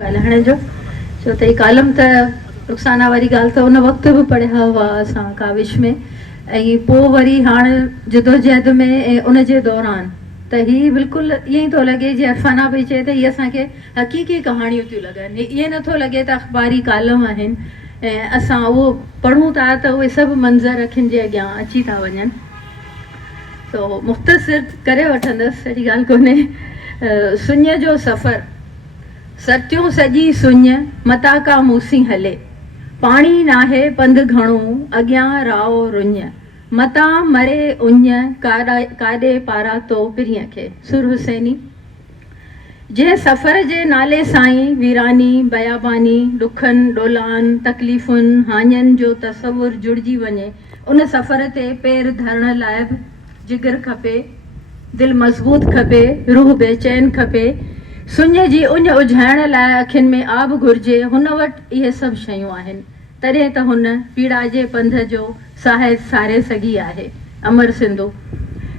ॻाल्हाइण जो छो त कालम त नुक़साना वारी ॻाल्हि त उन वक़्तु बि पढ़िया हुआ असां काविश में ऐं पोइ वरी हाणे जदोजहद में ऐं उन जे दौरान त हीअ बिल्कुलु ईअं ई थो लॻे जीअं अफ़साना पई चए त हीअ असांखे हक़ीक़ी कहाणियूं थियूं लॻनि ईअं नथो लॻे त अख़बारी कालम आहिनि ऐं असां उहो पढ़ूं था त उहे सभु मंज़र अखियुनि जे अॻियां अची था वञनि। तो मुख़्तसिर करे वठंदसि अहिड़ी ॻाल्हि कोन्हे। सुञ जो सफ़र सटियूं सॼी सुञ मता का मूसी हले पाणी नाहे पंधु घणो अॻियां राओ रुञ मता मरे उञ काॾे पारा तो पिरीअ खे सुर हुसैनी। जंहिं सफ़र जे नाले साईं वीरानी बयाबानी ॾुखनि ॾोलान तकलीफ़ुनि हाञनि जो तसवुर जुड़िजी वञे उन सफ़र ते पेर धरण लाइ बि जिगर खपे, दिलि मज़बूत खपे, रूह बेचैन खपे, सुञ जी उञ उझाइण लाइ अखियुनि में आब घुरिजे। हुन वटि इहे सभु शयूं आहिनि तॾहिं त हुन पीड़ा जे पंध जो साहे सारे सघी आहे। अमर सिंधु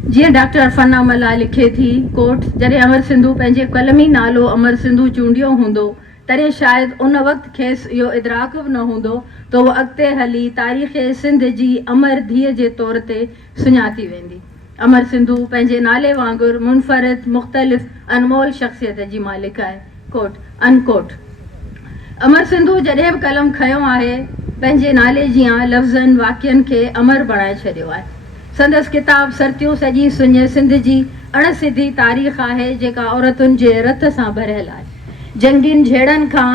जीअं डॉक्टर अफ़ना मला लिखे थी कोट, जॾहिं अमर सिंधु पंहिंजे कलमी नालो अमर सिंधु चूंडियो हूंदो तॾहिं शायदि उन वक़्तु खेसि इहो इदराक बि न हूंदो त उहो अॻिते हली तारीख़ सिंध जी अमर धीअ जे तौर ते सुञाती वेंदी। अमर सिंधु पंहिंजे नाले वांगुरु मुनफ़रिद मुख़्तलिफ़ अनमोल शख़्सियत जी मालिक आहे। Quote unquote. अमर सिंधु जॾहिं बि कलम खयो आहे पंहिंजे नाले जी लफ़्ज़नि वाक्यनि खे अमर बणाए छॾियो आहे। संदसि किताब सरतियूं सॼी सुञ सिंध जी अणसिधी तारीख़ आहे जेका औरतुनि जे रत सां भरियल आहे। जंगीन झेड़नि खां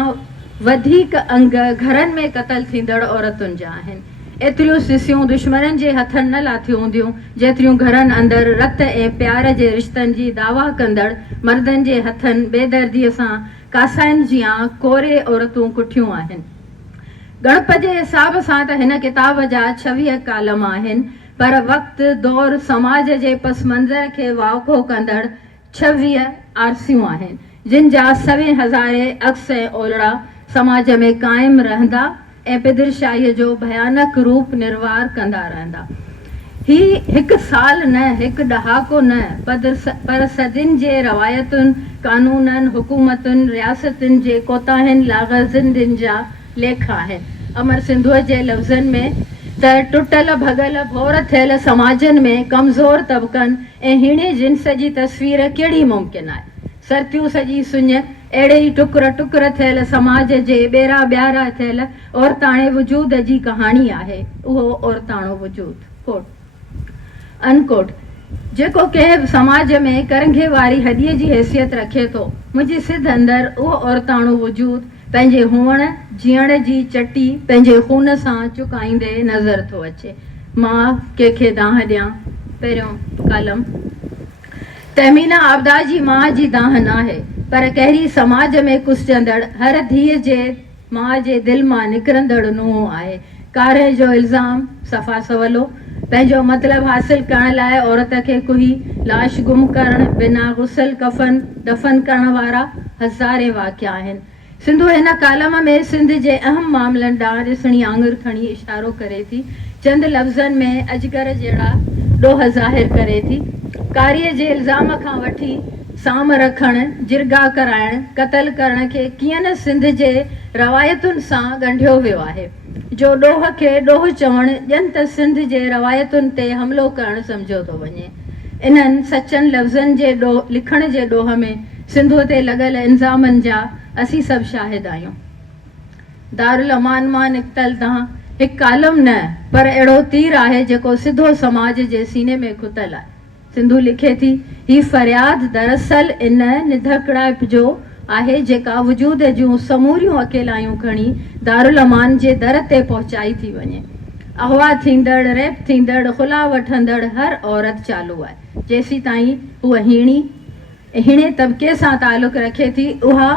वधीक अंग घरनि में क़तल थींदड़ औरतुनि जा आहिनि। एतिरियूं सिसियूं दुश्मननि जे हथनि न लाथियूं हूंदियूं जेतिरियूं घरनि अंदरि रत ऐं प्यार जे रिश्तनि जी दावा कंदड़ मर्दनि जे हथनि बेदर्दीअ सां कासाइनि जियां कोरे औरतूं कुठियूं आहिनि। गणप जे हिसाब सां त हिन किताब जा 26 कालम आहिनि, पर वक़्तु दौर समाज जे पस मंज़र खे वाक़ो कंदड़ 26 आरसियूं आहिनि जिन जा 100,000 अक्स ऐं ओलड़ा समाज में क़ाइमु रहंदा ऐं पिदरशाहीअ जो भयानक रूप निर्वार कंदा रहंदा। ही हिकु साल न, हिकु ॾहाको न, पर सदियुनि जे रवायतुनि कानूननि हुकूमतुनि रियासतुनि जे कोताहिनि लाग़ज़िंदनि जा लेख आहिनि। अमर सिंधुअ जे लफ़्ज़नि में त टुटल भॻल भोर थियल समाजनि में कमज़ोर तबक़नि ऐं हीणे जिन्स जी तस्वीर कहिड़ी मुमकिन आहे। सरतियूं सॼी सुञ अहिड़े ई टुकर टुकर थियल समाज जे ॿेरा ॿियारा थियल औरताणे वजूद जी कहाणी आहे। उहो औरताणो वजूद। Quote unquote. जेको कंहिं बि समाज में करंगे वारी हॾीअ जी हैसियत रखे थो मुंहिंजी सिध अंदरि उहो औरताणो वजूद पंहिंजे हुअण जीअण जी चटी पंहिंजे खून सां चुकाईंदे नज़र थो अचे। मां कंहिंखे दाह ॾियां। पहिरियों कालम। तहमीना आबदा जी माउ जी दाह न आहे, पर कहिड़ी समाज में कुसजंदड़ हर धीअ जे माउ जे दिलि मां निकिरंदड़ नुंहुं आहे। कारे जो इल्ज़ाम सफ़ा सवलो। पंहिंजो मतिलबु हासिल करण लाइ औरत खे कुही लाश गुम करणु बिना गुसल कफ़न दफ़न करण वारा हज़ारे वाक़िया आहिनि। सिंधु हिन कालम में सिंध जे अहम मामलनि ॾांहुं ॾिसणी आङुर खणी इशारो करे थी। चंद लफ़्ज़नि में अजगर जहिड़ा ॾोह ज़ाहिर करे थी। कारीअ जे इल्ज़ाम खां वठी साम रखणु जिरगा कराइणु क़तल करण खे कीअं न सिंध जे रवायतुनि सां ॻंढियो वियो आहे। जो ॾोह खे ॾोह चवणु ॼण त सिंध जे रवायतुनि ते हमिलो करणु सम्झो थो वञे। इन्हनि सचनि लफ़्ज़नि जे लिखण जे ॾोह में सिंधुअ ते लॻल इल्ज़ामनि जा असीं सभु शाहिद आहियूं। दारुल अमान मां निकितल तव्हां हिकु कालम न, पर अहिड़ो तीर आहे जेको सिधो समाज जे सीने में खुतल आहे। सिंधु लिखे थी ही फ़रियाद दरअसल इन निधकड़ाइप जो आहे जेका वजूद जूं समूरियूं अकेलायूं खणी दारुल अमान जे दर ते पहुचाई थी वञे। अगवा थींदड़ रेप थींदड़ खुला वठंदड़ हर औरत चालू आहे। जेसीं ताईं उहा हीणे तबिके सां तालुक़ रखे थी उहा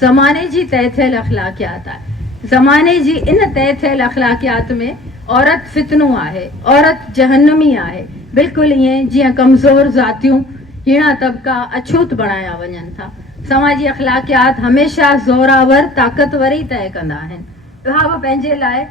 ज़माने जी तय थियल अख़लाक़ियात आहे। ज़माने जी इन तय थियल अख़लाक़ियात में औरत फितनू आहे, औरत जहन्नमी आहे। बिल्कुलु ईअं जीअं कमज़ोर ज़ातियूं हीणा तबिका अछूत बणाया वञनि था। समाजी अख़लाक़ियात हमेशह ज़ोरावर ताक़तवर ई तय कंदा आहिनि। उहा बि पंहिंजे लाइ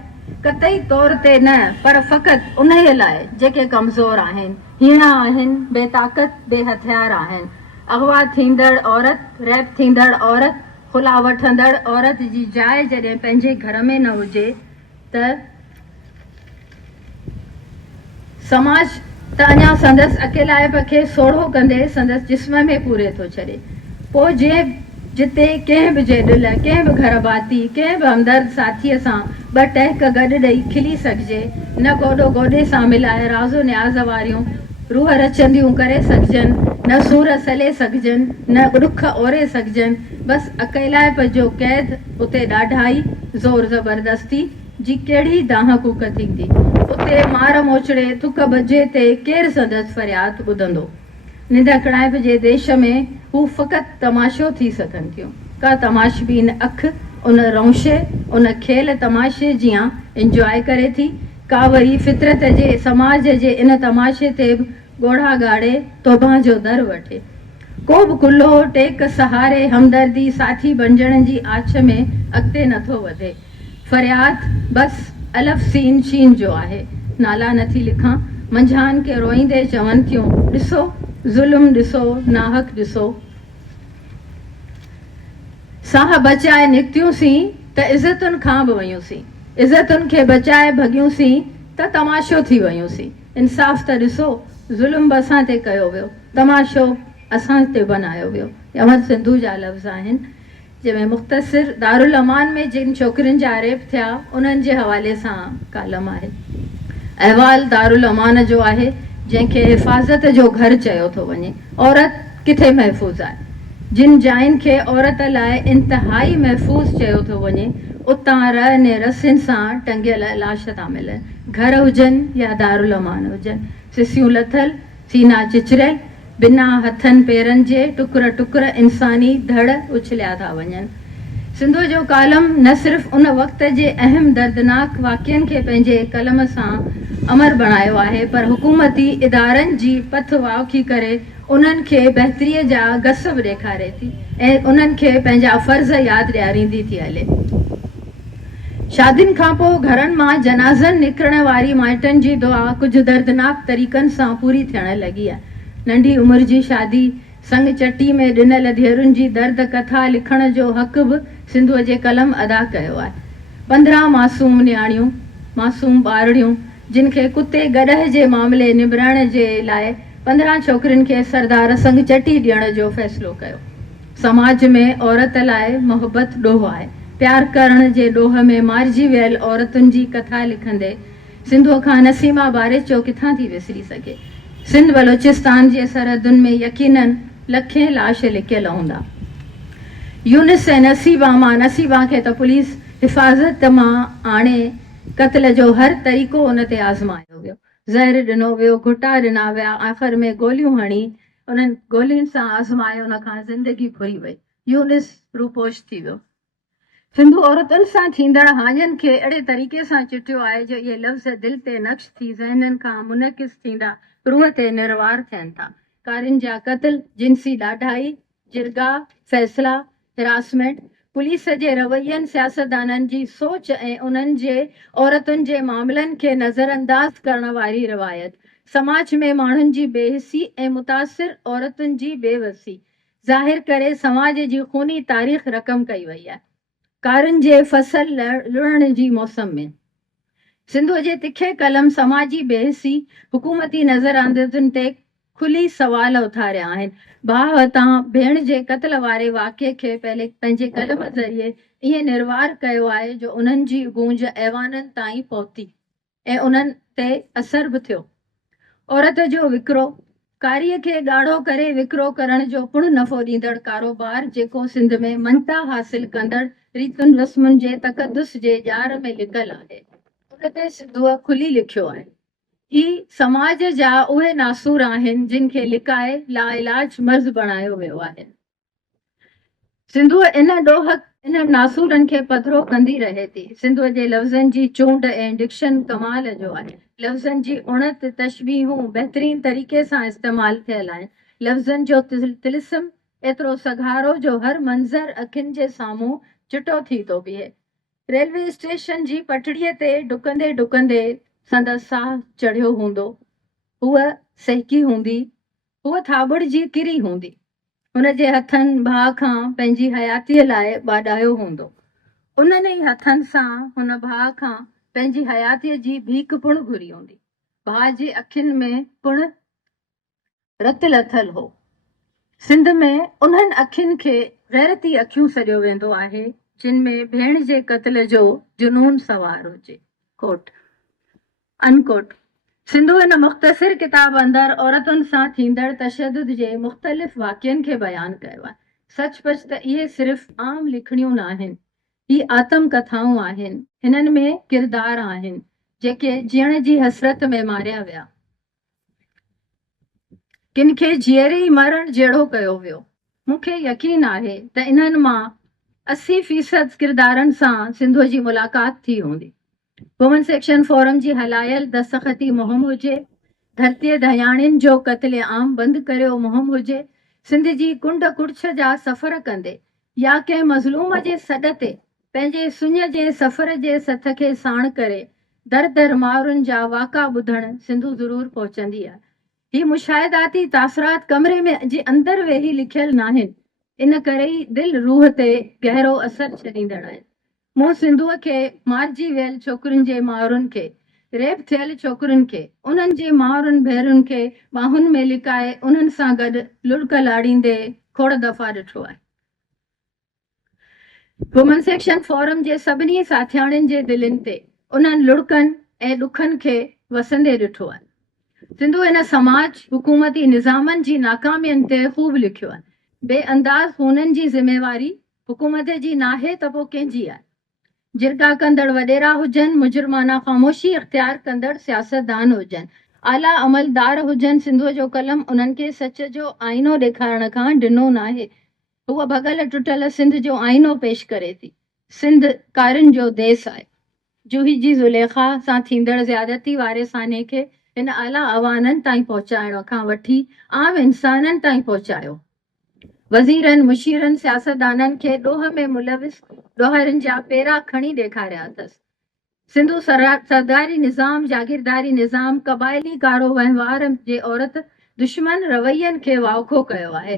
कतई तौर ते न, पर फ़क़ति उन लाइ जेके कमज़ोर आहिनि, हीणा आहिनि, बेताक़त बेहथियार आहिनि। अगवा थींदड़ औरत, रैप थींदड़ औरत खुला वठंदड़ औरत जी जाइ जॾहिं पंहिंजे घर में न हुजे त समाज त अञा संदसि अकेलाइप खे सोढ़ो कंदे संदसि जिस्म में पूरे थो छॾे। पोइ जिते कंहिं बि जे दिलि कंहिं बि घर भाती कंहिं बि हमदर्द साथीअ सां ॿ टहिक गॾु ॾेई खिली सघिजे, न गोॾो गोॾे सां मिलाए राज़ो न्याज़ वारियूं रूह रचंदियूं करे सघिजनि, न सूर सले सघिजनि, न ॾुख ओरे सघिजनि, बसि अकेलाइप जो क़ैद उते ॾाढाई ज़ोर ज़बरदस्ती जी कहिड़ी दाह कूक थींदी। उते मार मोचड़े थुक भॼे ते केरु संदसि फरियाद ॿुधंदो। निंड कड़ाइप जे देश में हू फ़क़ति तमाशो थी सघनि थियूं। का तमाशबीन अखि उन रौशे उन खेल तमाशे जियां इंजॉय करे थी, का वरी फितरत जे समाज जे इन तमाशे ते बि ॻोढ़ा ॻाड़े तौबा जो दर वठे। को बि कुल्हो टेक सहारे हमदर्दी साथी बणजण जी आछ में अॻिते नथो वधे। फरियाद बसि अलफ़ सीन शीन जो आहे। नाला नथी लिखां, मंझान खे रोईंदे चवनि थियूं, ॾिसो ज़ुल्म ॾिसो, नाहक ॾिसो। साह बचाए निकितियूंसीं त इज़तुनि खां बि वयूंसीं, इज़तुनि खे बचाए भॻियूंसीं त तमाशो थी वयूंसीं। इंसाफ़ त ॾिसो, ज़ुल्म बि असां ते कयो वियो, तमाशो असां ते बनायो वियो। अमर सिंधू जा लफ़्ज़ आहिनि जंहिंमें मुख़्तसिर दारुल अमान में जिन छोकिरियुनि जा रेप थिया उन्हनि जे हवाले सां कालम आहे। अहवाल दारुल अमान जो आहे जंहिंखे हिफ़ाज़त जो घर चयो थो वञे। औरत किथे महफ़ूज़ आहे? जिन जायुनि खे औरत लाइ इंतिहाई महफ़ूज़ चयो थो वञे उतां रह ने रसियुनि सां टंगियल लाश था मिलनि। घर हुजनि या दारुल अमान हुजनि, सिसियूं लथल, सीना चिचरियल, बिना हथनि पेरनि जे टुकर टुकर इंसानी धड़ उछलिया था वञनि। सिंधु जो कालम न सिर्फ़ु उन वक़्त जे अहम दर्दनाक वाक़िअनि खे पंहिंजे कलम सां अमर बणायो आहे, पर हुकूमती इदारनि जी पथ वाउखी करे उन्हनि खे बहितरीअ जा गस बि ॾेखारे थी ऐं उन्हनि खे पंहिंजा फ़र्ज़ यादि ॾियारींदी थी हले। शादियुनि खां पोइ घरनि मां जनाज़नि निकिरण वारी माइटनि जी दुआ कुझु दर्दनाक तरीक़नि सां पूरी थियण लॻी आहे। नंढी उमिरि जी शादी, संग चटी में ॾिनल धीअरुनि जी दर्द कथा लिखण जो हक़ बि सिंधुअ जे कलम अदा कयो आहे। 15 मासूम नियाणियूं, मासूम ॿारड़ियूं जिन खे कुते गॾह जे मामले निबराइण जे लाइ 15 छोकिरियुनि खे सरदार संग चटी ॾियण जो फ़ैसिलो कयो। समाज में औरत लाइ मोहबत ॾोह आहे। प्यार करण जे ॾोह में मारिजी वियल औरतुनि जी कथा लिखंदे सिंधुअ खां नसीमा बारेचो किथां थी विसरी सघे। सिंध बलोचिस्तान जे सरहदुनि में यकीनन लखें लाश लिकियल हूंदा। यूनिस ऐं नसीबा खे त पुलिस हिफ़ाज़त मां आणे क़त्ल जो हर तरीक़ो उन ते आज़मायो वियो। ज़हर ॾिनो वियो, घुटा ॾिना विया, आख़िर में गोलियूं हणी उन्हनि गोलियुनि सां आज़मायो, उन खां ज़िंदगी फुरी वई। यूनिस रूपोश थी वियो। सिंधु औरतुनि सां थींदड़ हाञनि खे अहिड़े तरीक़े सां चिटियो आहे जो इहे लफ़्ज़ दिलि ते नक्श थी ज़हननि खां मुनकिस थींदा रूह ते निर्वार थियनि था। कारियुनि जा क़त्ल, जिन्सी ॾाढाई, जिरगा, फ़ैसिला, हिरासमेंट, पुलिस जे रवैयनि, सियासतदाननि जी सोच ऐं उन्हनि जे औरतुनि जे मामलनि खे नज़रअंदाज़ करण वारी रिवायत, समाज में माण्हुनि जी बेहिसी ऐं मुतासिर औरतुनि जी बेवसी ज़ाहिर करे समाज जी खूनी तारीख़ रक़म कई वई आहे। कारियुनि जे फसल लुणण जी मौसम में सिंधुअ जे तिखे कलम समाजी बेहिसी हुकूमती नज़रअंदाज़ुनि ते खुली सवाल उथारिया आहिनि। भाउ तां भेण जे क़त्ल वारे वाक़िए खे पहले पंहिंजे कलम ज़रिए ईअं निर्वार कयो आहे जो उन्हनि जी गूंज ऐवाननि ताईं पहुती ऐं उन्हनि ते असर बि थियो। औरत जो विकिरो, कारीअ खे ॻाढ़ो करे विकिरो करण जो पुण नफ़ो ॾींदड़ कारोबार जेको सिंध में मंता हासिल कंदड़ रीतुनि रस्मुनि जे तक़दुस जे ॼार में लिकल आहे, उन ते सिंधुअ खुली लिखियो आहे। ही समाज जा उहे नासूर आहिनि जिन खे लिकाए लाइलाज मर्ज़ बणायो वियो आहे। सिंधुअ इन नासूरनि खे पधिरो कंदी रहे थी। सिंधुअ जे लफ़्ज़नि जी चूंड ऐं डिक्शन कमाल जो आहे। लफ़्ज़नि जी उणत, तशबीहूं बहितरीन तरीक़े सां इस्तेमालु थियल आहिनि। लफ़्ज़नि जो तिलिस्म एतिरो सघारो जो हर मंज़र अखियुनि जे साम्हूं चिटो थी थो बीहे। रेलवे स्टेशन जी पटड़ीअ ते डुकंदे डुकंदे संदसि साह चढ़ियो हूंदो, हूअ सहकी हूंदी, हूअ थाबड़जी किरी हूंदी। हुन जे हथनि भाउ खां पंहिंजी हयातीअ लाइ ॿाॾायो हूंदो। उन्हनि ई हथनि सां हुन भाउ खां पंहिंजी हयातीअ जी भीख पिणु घुरी हूंदी। भाउ जी अखियुनि में पिणु रतु लथल हो। सिंध में उन्हनि अखियुनि खे गैरती अखियूं सॾियो वेंदो आहे जिन में भेण जे क़त्ल जो जुनून सवार हुजे। Quote unquote. सिंधु हिन मुख़्तसिर किताब अंदरि औरतुनि सां थींदड़ तशदुद जे मुख़्तलिफ़ वाक़ियनि खे बयानु कयो आहे। सचपच त इहे सिर्फ़ आम लिखणियूं न आहिनि, ही आत्म कथाऊं आहिनि। हिननि में किरदार आहिनि जेके जीअण जी हसरत में मारिया विया, किन खे जीअरे ई मरण जहिड़ो कयो वियो। मूंखे यकीन आहे त इन्हनि मां 80% किरदारनि सां सिंधु जी मुलाक़ात थी हूंदी। वुमन सेक्शन फोरम जी हलायल दस्तख़ती मुहिम हुजे, धरतीअ दयाणियुनि जो क़त्ल आम बंदि करियो मुहिम हुजे, सिंध जी कुंड कुड़छ जा सफ़र कंदे या कंहिं मज़लूम जे सॾ ते पंहिंजे सुञ जे सफ़र जे सथ खे साण करे दर दर मारुनि जा वाक़ा ॿुधण सिंधु ज़रूरु पहुचंदी आहे। ही मुशाहिदाती तासरात कमरे में जे अंदरि वेही लिखियल नाहिनि, इन करे ई दिलि रूह ते गहरो असरु छॾींदड़ आहिनि। मूं सिंधुअ खे मारिजी वियल छोकिरुनि जे माउरुनि खे, रेप थियल छोकिरुनि खे, उन्हनि जे माउरुनि भेरुनि खे ॿाहुनि में लिकाए उन्हनि सां गॾु लुड़क लाड़ींदे खोड़ दफ़ा ॾिठो आहे। वुमन सेक्शन फोरम जे सभिनी साथियाणियुनि जे दिलनि ते उन्हनि लुड़कनि ऐं ॾुखनि खे वसंदे ॾिठो आहे। सिंधु हिन समाज हुकूमती निज़ामनि जी नाकामियुनि ते ख़ूब लिखियो आहे। बेअंदाज़ हुननि जी ज़िमेवारी हुकूमत जी नाहे त पोइ कंहिंजी आहे। जिरगा कंदड़ वॾेरा हुजनि, मुजरमाना ख़ामोशी इख़्तियार कंदड़ सियासतदान हुजनि, आला अमलदार हुजनि, सिंधुअ जो कलम उन्हनि खे सच जो आईनो ॾेखारण खां ॾिनो नाहे। हूअ भॻल टुटल सिंध जो आईनो पेश करे थी। सिंध कारियुनि जो देस आहे। जूही जी ज़ुलेखा सां थींदड़ ज़्यादती वारे साने खे हिन आला अवाननि ताईं पहुचाइण खां वठी आम इंसाननि ताईं पहुचायो। वज़ीरनि, मुशीरनि, सियासतदाननि खे ॾोह में मुलविस ॾोहरनि जा पेरा खणी ॾेखारिया अथसि। सिंधु सरदारी निज़ाम, जागीरदारी निज़ाम, क़बाइली कारो वहिंवार जे औरत दुश्मन रवैयनि खे वाउखो कयो आहे।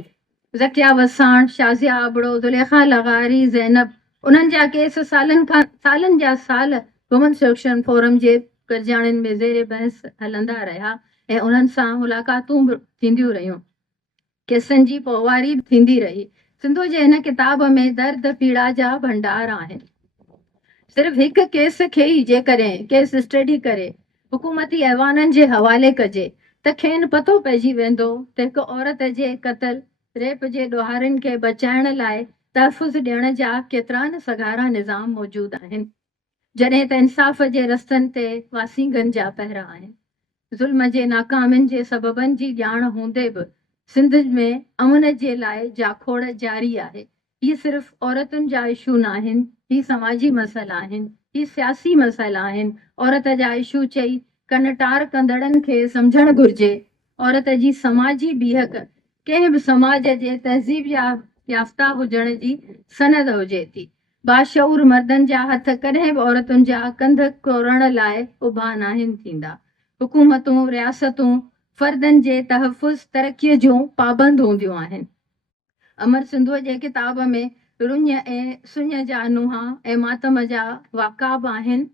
ज़किया वसाण, शाज़िया आबड़ो, ज़ुलेखा लगारी, ज़ैनब, उन्हनि जा केस सालनि जा साल वुमन सेक्शन फोरम जे गरजाणियुनि में ज़ेरे बहस हलंदा रहिया ऐं उन्हनि सां मुलाक़ातूं बि थींदियूं रहियूं, केसनि जी पोइवारी थींदी रही। सिंधु जे हिन किताब में दर्द पीड़ा जा भंडार आहिनि। सिर्फ़ु हिकु केस खे ई जेकॾहिं केस स्टडी करे हुकूमती ऐवाननि जे हवाले कजे त खेनि पतो पइजी वेंदो त हिकु औरत जे क़त्ल, रेप जे ॾोहारनि खे बचाइण लाइ तहफ़ुज़ ॾियण जा केतिरा न सगारा निज़ाम मौजूदु आहिनि, जॾहिं त इंसाफ़ जे रस्तनि ते वासीगनि जा पहिरा आहिनि। ज़ुल्म जे नाकामियुनि जे सबबनि जी ॼाण हूंदे बि सिंध में अमन जे लाइ जाखोड़ जारी आहे। हीअ सिर्फ़ु औरतुनि जा इशू न आहिनि, ही समाजी मसइला आहिनि, ही सियासी मसइला आहिनि। औरत जा इशू चई कनटार कंदड़नि खे सम्झणु घुरिजे। औरत जी समाजी बीहक कंहिं बि समाज जे तहज़ीब याफ़्ता हुजण जी सनद हुजे थी। बाशऊर मर्दनि जा हथ कॾहिं बि औरतुनि जा कंध कोरण लाइ उभा नाहिनि थींदा। हुकूमतूं, रियासतूं फ़र्दनि जे तहफ़ुज़ तरक़ीअ जूं पाबंद हूंदियूं आहिनि। अमर सिंधुअ जे किताब में रुञ ऐं सुञ जा नुंहां ऐं मातम जा वाक़ा बि आहिनि।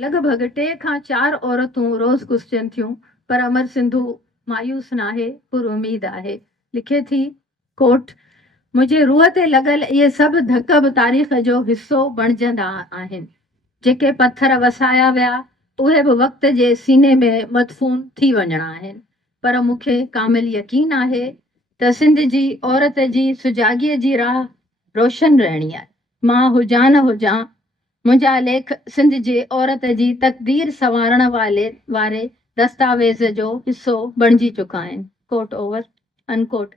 लॻभॻि 3 खां 4 औरतूं रोज़ गुज़िरनि थियूं, पर अमर सिंधु मायूस नाहे, पुरुमीद आहे। लिखे थी, कोट, मुंहिंजे रूह ते लॻल इहे सभु धक बि तारीख़ जो हिसो बणिजंदा आहिनि। जेके पथर वसाया विया उहे बि वक़्त जे सीने में मदफ़ून थी वञणा आहिनि। पर मूंखे कामिल यकीन आहे त सिंध जी औरत जी सुजाॻीअ जी राह रोशन रहणी आहे। मां हुजां न हुजां, मुंहिंजा लेख सिंध जे औरत जी तक़दीर संवारण वारे दस्तावेज़ जो हिसो बणिजी चुका आहिनि। Coat over unquote.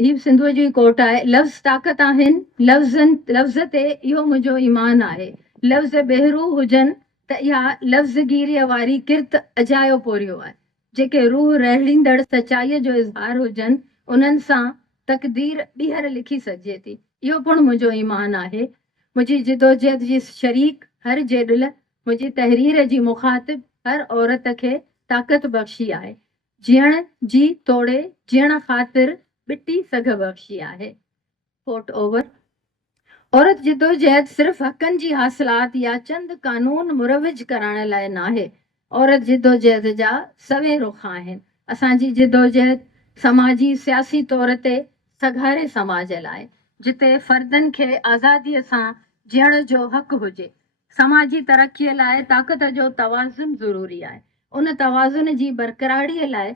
ही सिंधुअ जी कोट आहे। लफ़्ज़ ताक़त आहिनि, लफ़्ज़ ते इहो मुंहिंजो ईमान आहे। लफ़्ज़ बेहरू हुजनि त इहा लफ़्ज़गीरीअ वारी किर्त अजायो पोरियो आहे। जेके रूह रहिड़ींदड़ सचाईअ जो इज़हार हुजनि उन्हनि सां तक़दीर ॿीहर लिखी सघिजे थी। इहो पिणु मुंहिंजो ईमान आहे। मुंहिंजी जिदोजहद जी शरीक हर जेॾिल मुंहिंजी तहरीर जी मुखातिब हर औरत खे ताक़त बख़्शी आहे। जीअण जी तोड़े जीअण ख़ातिर बिटी सघ बख़्शी आहे। Coat over. औरत जिदोजहद सिर्फ़ हक़नि जी हासिलात या चंद कानून मुरविज करण लाइ नाहे। औरत जिदोजहद जा सवे रुख आहिनि। असांजी जिदोजहद समाजी सियासी तौर ते सघारे समाज लाइ, जिते फ़र्दनि खे आज़ादीअ सां जीअण जो हक़ हुजे। समाजी तरक़ीअ लाइ ताक़त जो तवाज़ुन ज़रूरी आहे। उन तवाज़ुन जी बरक़रारीअ लाइ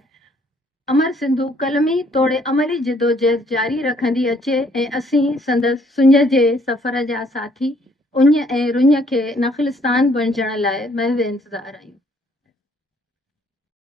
अमर सिंधु कलमी तोड़े अमली जिदोजहद जारी रखंदी अचे ऐं असीं संदसि सुञ जे सफ़र जा साथी उञ ऐं रुञ खे नख़लिस्तान बणिजण लाइ महव इंतज़ार आहियूं।